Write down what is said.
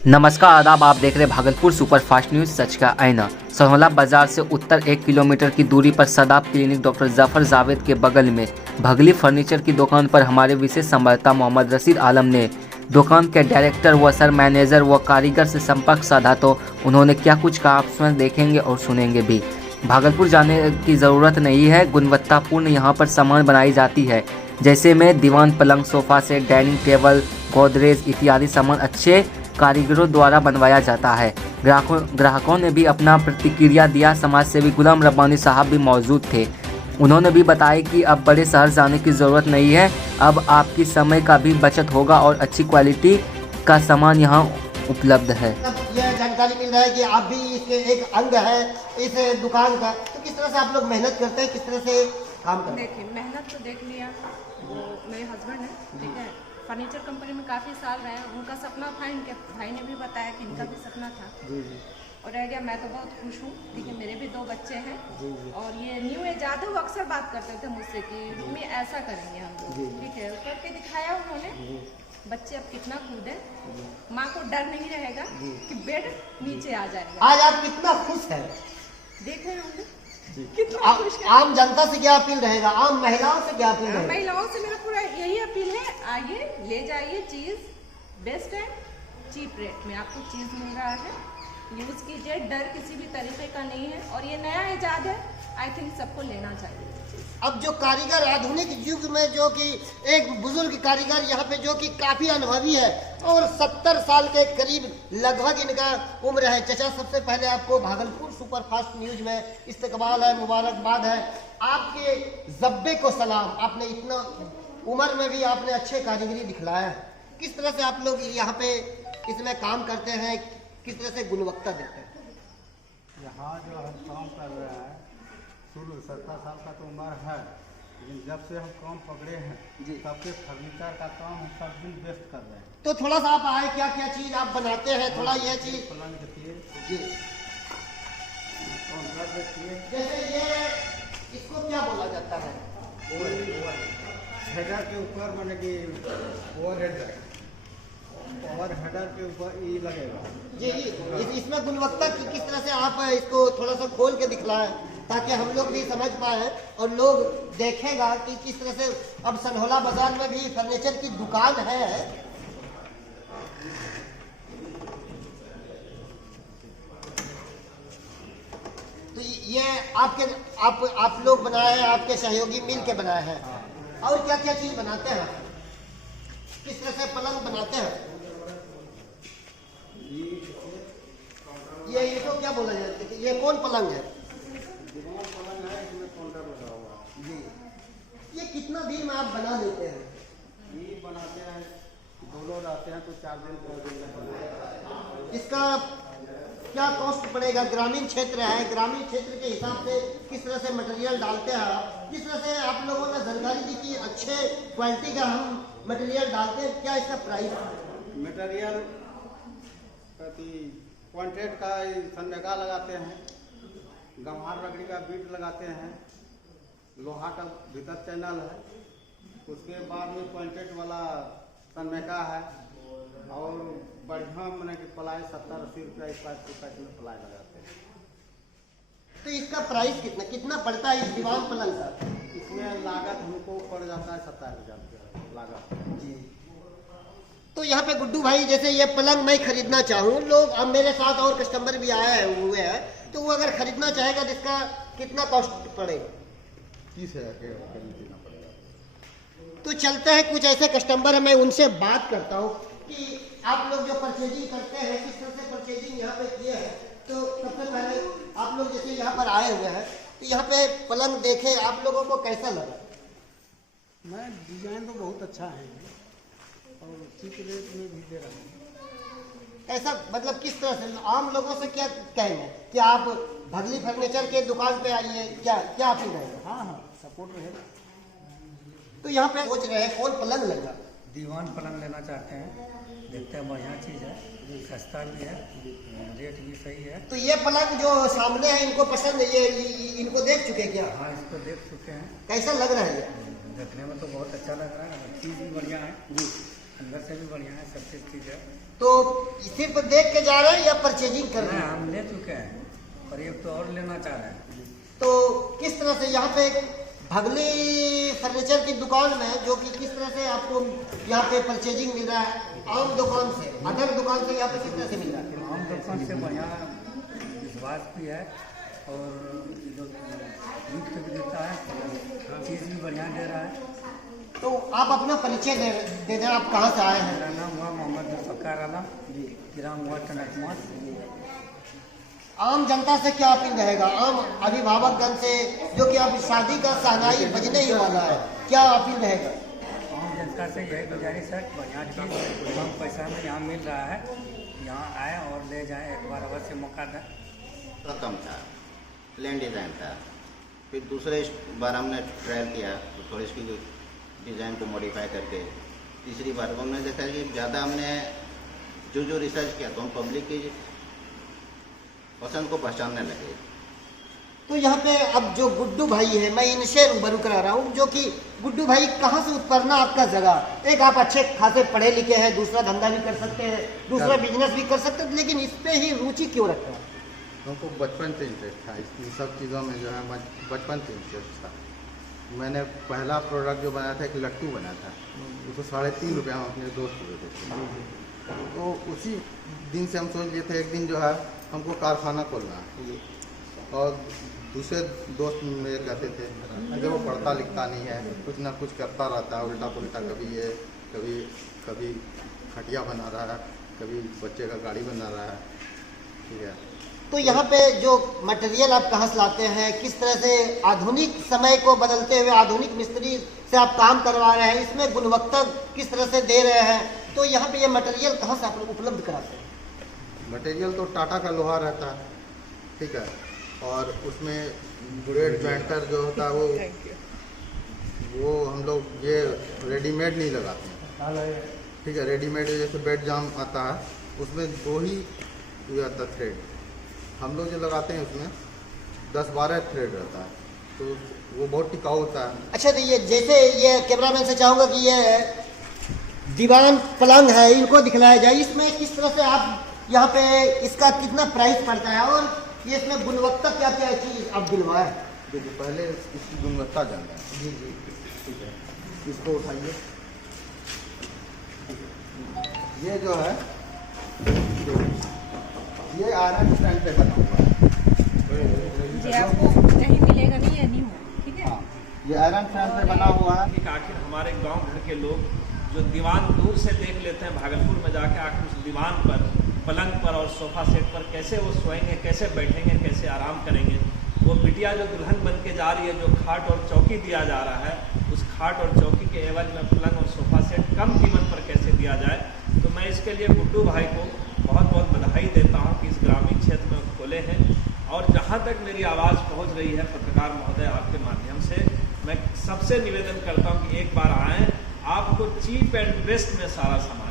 नमस्कार आदाब, आप देख रहे भागलपुर सुपरफास्ट न्यूज़ सच का आईना। सहोला बाजार से उत्तर 1 किलोमीटर की दूरी पर सदाब क्लिनिक डॉक्टर जफर जावेद के बगल में भगली फर्नीचर की दुकान पर हमारे विशेष संवाददाता मोहम्मद रशीद आलम ने दुकान के डायरेक्टर व सर मैनेजर व कारीगर से संपर्क साधा तो उन्होंने क्या कुछ कहा आप स्वयं देखेंगे और सुनेंगे भी। भागलपुर जाने की ज़रूरत नहीं है, गुणवत्तापूर्ण यहाँ पर सामान बनाई जाती है, जैसे में दीवान, पलंग, sofa set, dining table, Godrej इत्यादि सामान अच्छे कारीगरों द्वारा बनवाया जाता है। ग्राहकों ने भी अपना प्रतिक्रिया दिया। समाज सेवी गुलाम रब्बानी साहब भी मौजूद थे। उन्होंने भी बताया कि अब बड़े शहर जाने की ज़रूरत नहीं है, अब आपकी समय का भी बचत होगा और अच्छी क्वालिटी का सामान यहाँ उपलब्ध है। यह जानकारी मिल रहा है कि आप भी इसके एक अंग है इस दुकान का, तो किस तरह से आप लोग मेहनत करते हैं, किस तरह से काम करते हैं? देखिए, मेहनत तो देख लिया, वो मेरे हस्बैंड है, ठीक है, फर्नीचर कंपनी में काफ़ी साल रहे हैं। उनका सपना था, इनके भाई ने भी बताया कि इनका भी सपना था और रह गया। मैं तो बहुत खुश हूँ, ठीक है, मेरे भी 2 बच्चे हैं और ये न्यू एज आते वो अक्सर बात करते थे मुझसे कि मम्मी ऐसा करेंगे हम लोग, ठीक है, करके दिखाया उन्होंने। बच्चे अब कितना कूदे, माँ को डर नहीं रहेगा कि बेड नीचे आ जाएगा। आज आप कितना खुश हैं, देख रहे होंगे कितना खुश है। आम जनता से क्या अपील रहेगा, आम महिलाओं से क्या अपील रहेगा? महिलाओं से मेरा पूरा यही अपील है, आइए ले जाइए, चीज़ बेस्ट है, चीप रेट में आपको चीज़ मिल रहा है, यूज़ कीजिए, डर किसी भी तरीके का नहीं है और ये नया इजाद है, आई थिंक सबको लेना चाहिए। अब जो कारीगर आधुनिक युग में जो कि एक बुजुर्ग कारीगर यहाँ पे जो कि काफी अनुभवी है और 70 साल के करीब लगभग इनका उम्र है। चाचा, सबसे पहले आपको भागलपुर सुपरफास्ट न्यूज में इस्तकबाल है, मुबारकबाद है, आपके जब्बे को सलाम। आपने इतना उम्र में भी आपने अच्छे कारीगरी दिखलाया है। किस तरह से आप लोग यहाँ पे इसमें काम करते हैं, किस तरह से गुणवत्ता देते हैं? यहाँ जो हम काम कर रहे हैं, शुरू 70 साल का तो उम्र है, लेकिन जब से हम काम पकड़े हैं तब से फर्नीचर का काम हम सब दिन बेस्ट कर रहे हैं। तो थोड़ा सा आप आए, क्या क्या चीज आप बनाते हैं, थोड़ा यह चीज पलंग देखिए जी, काउंटर देखिए, जैसे ये इसको क्या बोला जाता है? हेडर के ऊपर मैंने कि ओवर हेडर के ऊपर ये लगेगा जी। इसमें गुणवत्ता की किस तरह से आप इसको थोड़ा सा खोल के दिखलाएं ताकि हम लोग भी समझ पाए और लोग देखेगा कि किस तरह से अब सनहोला बाजार में भी फर्नीचर की दुकान है। तो ये आप लोग बनाए हैं, आपके सहयोगी मिल के बनाए हैं। और क्या क्या चीज बनाते हैं, किस तरह से पलंग बनाते हैं? ये इसको क्या बोला जाता है, ये कौन पलंग है? दीवान पलंग है, इसमें काउंटर लगा हुआ है जी। ये कितना दिन में आप बना लेते हैं? ये बनाते हैं, 2 लोग आते हैं तो 4 दिन 5 दिन में बनाते हैं। इसका क्या कॉस्ट पड़ेगा? ग्रामीण क्षेत्र है, ग्रामीण क्षेत्र के हिसाब से किस तरह से मटेरियल डालते हैं आप? किस तरह से आप लोगों ने जानकारी दी कि अच्छे क्वालिटी का हम मटेरियल डालते हैं, क्या इसका प्राइस है? मटेरियल क्वांटेट का सन्मेगा लगाते हैं, गंवार लकड़ी का बीट लगाते हैं, लोहा का भीतर चैनल है, उसके बाद में क्वांटेट वाला सन्मेगा है और बढ़िया मैंने कि पलाई 70-80 रुपया स्क्वायर में पलाई लगाते हैं। तो इसका प्राइस कितना पड़ता है इस दीवान पलंग का? इसमें लागत हमको पड़ जाता है 27,000 रुपया लागत जी। तो यहाँ पे गुड्डू भाई, जैसे ये पलंग मैं खरीदना चाहूँ, लोग अब मेरे साथ और कस्टमर भी आए हुए हैं, तो वो अगर खरीदना चाहेगा तो इसका कितना कॉस्ट पड़ेगा? 30,000 के करीब देना पड़ेगा। तो चलते हैं, कुछ ऐसे कस्टमर है, मैं उनसे बात करता हूँ कि आप लोग जो परचेजिंग करते हैं, किस तरह से परचेजिंग यहाँ पे किए हैं। तो सबसे पहले आप लोग जैसे यहाँ पर आए हुए हैं, तो यहाँ पे पलंग देखे, आप लोगों को कैसा लगा? मैं डिजाइन तो बहुत अच्छा है और चीप रेट में भी दे रहा हूँ। ऐसा मतलब किस तरह से आम लोगों से क्या कहेंगे कि आप भगली फर्नीचर के दुकान पे आइए, क्या क्या अपील रहेगा? हाँ, सपोर्ट रहेगा। तो यहाँ पे सोच रहे हैं कौन पलंग लेगा? दीवान पलंग लेना चाहते हैं, देखते हैं बढ़िया चीज़ है, सस्ता भी है, रेट भी सही है। तो ये पलंग जो सामने है, इनको पसंद है? ये इनको देख चुके क्या? हाँ, इसको देख चुके हैं। कैसा लग रहा है ये? देखने में तो बहुत अच्छा लग रहा है, चीज़ भी बढ़िया है। जी। अंदर से भी बढ़िया है, सब चीज़ है। तो सिर्फ देख के जा रहे हैं या परचेजिंग कर रहे नहीं, हैं? हम ले चुके हैं और एक तो और लेना चाह रहे हैं। तो किस तरह से यहाँ पे भगली फर्नीचर की दुकान में जो कि किस तरह से आपको यहाँ पे परचेजिंग मिल रहा है आम दुकान से, अदर दुकान से यहाँ पे किस तरह से मिल रहा है? आम दुकान से बढ़िया विश्वास भी है और जो गिफ्ट भी देता है, चीज़ भी बढ़िया दे रहा है। तो आप अपना परिचय दे दें, आप कहाँ से आए हैं? मेरा नाम हुआ मोहम्मद जुल्फ़कार आलम, ग्राम हुआ टनकमास। आम जनता से क्या अपील रहेगा, आम अभिभावकगण से जो कि अब शादी का शहनाई बजने ही वाला है, क्या अपील रहेगा? आम जनता से यही गुजारिश है, बढ़िया चीज़ कम पैसा में यहाँ मिल रहा है, यहाँ आए और ले जाएं, एक बार अवश्य मौका दें। कम था, प्लेन डिज़ाइन था, फिर दूसरे बार हमने ट्रायल किया तो थोड़ी इसकी डिज़ाइन को मॉडिफाई करके तीसरी बार हमने देखा कि ज़्यादा हमने जो रिसर्च किया तो हम पब्लिक की पसंद को पहचानने लगे। तो यहाँ पे अब जो गुड्डू भाई है, मैं इनसे रूबरू करा रहा हूँ, जो कि गुड्डू भाई कहाँ से उत्पन्न आपका जगह? एक आप अच्छे खासे पढ़े लिखे हैं, दूसरा धंधा भी कर सकते हैं, दूसरा बिजनेस भी कर सकते हैं, लेकिन इस पे ही रुचि क्यों रखते हैं? हमको बचपन से इंटरेस्ट था इन सब चीज़ों में, जो है बचपन से इंटरेस्ट था। मैंने पहला प्रोडक्ट जो बनाया था एक लट्टू बना था, उसको 3.5 रुपये हम अपने दोस्त को देते थे। तो उसी दिन से हम सोच लिए थे एक दिन जो है हमको कारखाना खोलना है। और दूसरे दोस्त मेरे कहते थे कि वो पढ़ता लिखता नहीं है, कुछ ना कुछ करता रहता है उल्टा पुल्टा, कभी ये कभी खटिया बना रहा है, कभी बच्चे का गाड़ी बना रहा है। ठीक है, तो यहाँ पे जो मटेरियल आप कहाँ से लाते हैं, किस तरह से आधुनिक समय को बदलते हुए आधुनिक मिस्त्री से आप काम करवा रहे हैं, इसमें गुणवत्ता किस तरह से दे रहे हैं, तो यहाँ पे ये मटेरियल कहाँ से आप लोग उपलब्ध कराते हैं? मटेरियल तो टाटा का लोहा रहता है, ठीक है, और उसमें ब्रेड जॉइंटर जो होता है वो हम लोग ये रेडीमेड नहीं लगाते हैं। ठीक है, रेडीमेड जैसे बेड जाम आता है उसमें 2 ही आता थ्रेड, हम लोग जो लगाते हैं उसमें 10-12 थ्रेड रहता है, तो वो बहुत टिकाऊ होता है। अच्छा, तो ये जैसे ये कैमरामैन से चाहूँगा कि ये दीवान पलंग है, इनको दिखलाया जाए, इसमें किस तरह से आप यहाँ पे इसका कितना प्राइस पड़ता है और ये इसमें गुणवत्ता क्या क्या चीज़ आप दिलवाए? देखिए, पहले इसकी गुणवत्ता जानना है। जी जी, ठीक है, इसको उठाइए। ये जो है ये आयरन स्टैंड पे बना हुआ है। जी आपको कहीं मिलेगा नहीं, ये नहीं हो, ठीक है। हाँ, ये आयरन स्टैंड पे बना हुआ है। कि आखिर हमारे गांव घर के लोग जो दीवान दूर से देख लेते हैं, भागलपुर में जाके आखिर उस दीवान पर, पलंग पर और सोफा सेट पर कैसे वो सोएंगे, कैसे बैठेंगे, कैसे आराम करेंगे। वो बिटिया जो दुल्हन बन के जा रही है, जो खाट और चौकी दिया जा रहा है, उस खाट और चौकी के एवज में पलंग और सोफा सेट कम कीमत पर कैसे दिया जाए। तो मैं इसके लिए गुड्डू भाई को बहुत बहुत बधाई देता हूँ कि इस ग्रामीण क्षेत्र में खोले हैं। और जहाँ तक मेरी आवाज़ पहुँच रही है पत्रकार महोदय आपके माध्यम से, मैं सबसे निवेदन करता हूँ कि एक बार आएँ, आपको चीप एंड बेस्ट में सारा सामान